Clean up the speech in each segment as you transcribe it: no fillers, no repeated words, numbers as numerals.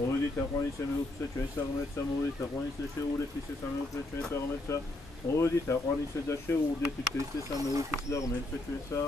მოვიდით აყვანისე მეუღლე ჩვენს აღმერთსა მოვიდით აყვანისე შეურეთ ისესა მეუღლე ჩვენს აღმერთსა მოვიდით აყვანისე და შეურდეთ ქრისტესა მეუღლეს და აღმერთსა ჩვენსა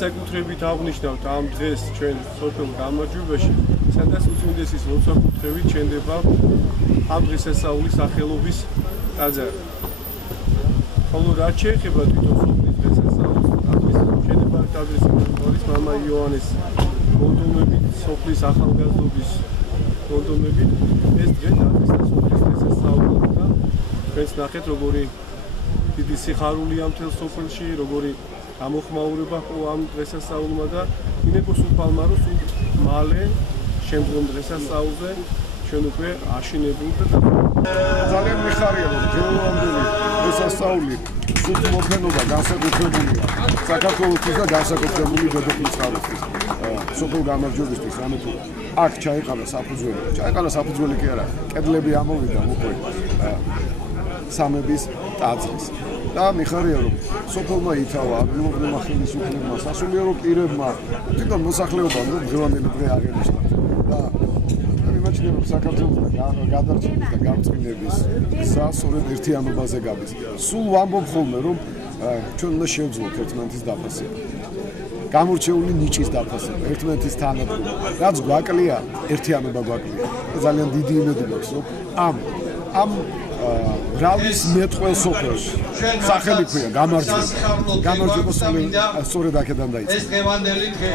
განსაკუთრებით აღნიშნავთ ამ დღეს ჩვენ სოფელ გამარჯვებაში, სადაც უწმინდესის ლოცვა-კუთრევით შენდება ამ დღესასწაულის სახელობის ტაძარი. ხოლო რაც შეეხება თვითონ სოფლის დღესასწაულს, ტაძრის შენდება ტაძრის მემკვიდრის მამა იოანეს მონდომებით, სოფლის ახალგაზრდობის მონდომებით, ეს დღე დაწესდა სოფლის დღესასწაულად და ჩვენს ნახეთ როგორი დიდი სიხარულია მთელ სოფელში, როგორი გამოხმაურება ამ დღესასწაულმა და მინებო სულფალმა რომ სულ მალე შემდგომ დღესასწაულზე ჩვენ უკვე აშინებულ და ძალიან მიხარია რომ დღევანდელი დღესასწაული სულ მოქმედობა განსაკუთრებულია საქართველოსთვის და განსაკუთრებული დედოფლის ხალხისთვის სოფელ გამარჯვებისთვის ანუ თუ აქ ჩაიყარა საფუძველი კი არა კედლები ამოვიდა უკვე სამების ტაძრის და მიხარია რომ სოფელმა ითავა ადგილობრივმა ხელისუფლებმა სასულიერო პირებმა თვითონ მოსახლეობამ რომ დღევანდელი დღე აღინიშნა და მიმაჩნია რომ საქართველოს გადარჩენის და გამწყნების გზა სწორედ ერთიანობაზე გადის. სულ ვამბობ ხოლმე რომ ჩვენ უნდა შევძლოთ ერთმანეთის დაფასება. გამორჩეული ნიჭის დაფასება, ერთმანეთის თანადგომა. რაც გვაკლია, ერთიანობა გვაკლია. ძალიან დიდი იმედი მაქვს რომ ამ რალის მეტყველ სოფელში სახელი ქვია გამარჯვება. გამარჯვება სწორედ აქედან დაიწყო. ეს დღევანდელი დღე